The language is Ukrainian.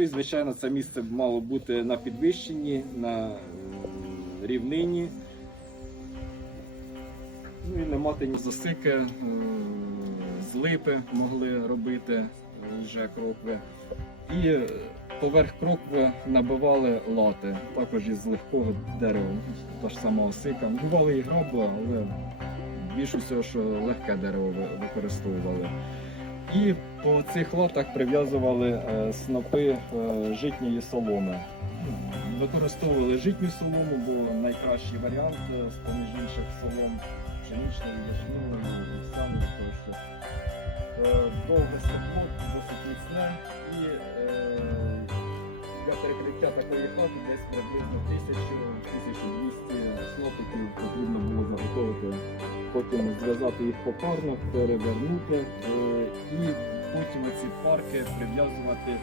Ну і звичайно, це місце мало бути на підвищенні, на е, рівнині. Ну і не мати ні засики, е, з липи могли робити е, вже крокви. І поверх крокви набивали лати, також із легкого дерева, та ж сама осика. Бували і граби, але більш усього, що легке дерево використовували. І по цих латах прив'язували е, снопи е, житньої соломи. Використовували житню солому, бо найкращий варіант е, з-поміж інших солом пшеничної, вівсяної, тому що довге стекло, досить міцне і для перекриття такої потім зв'язати їх попарно, перевернути е, і потім ці парки прив'язувати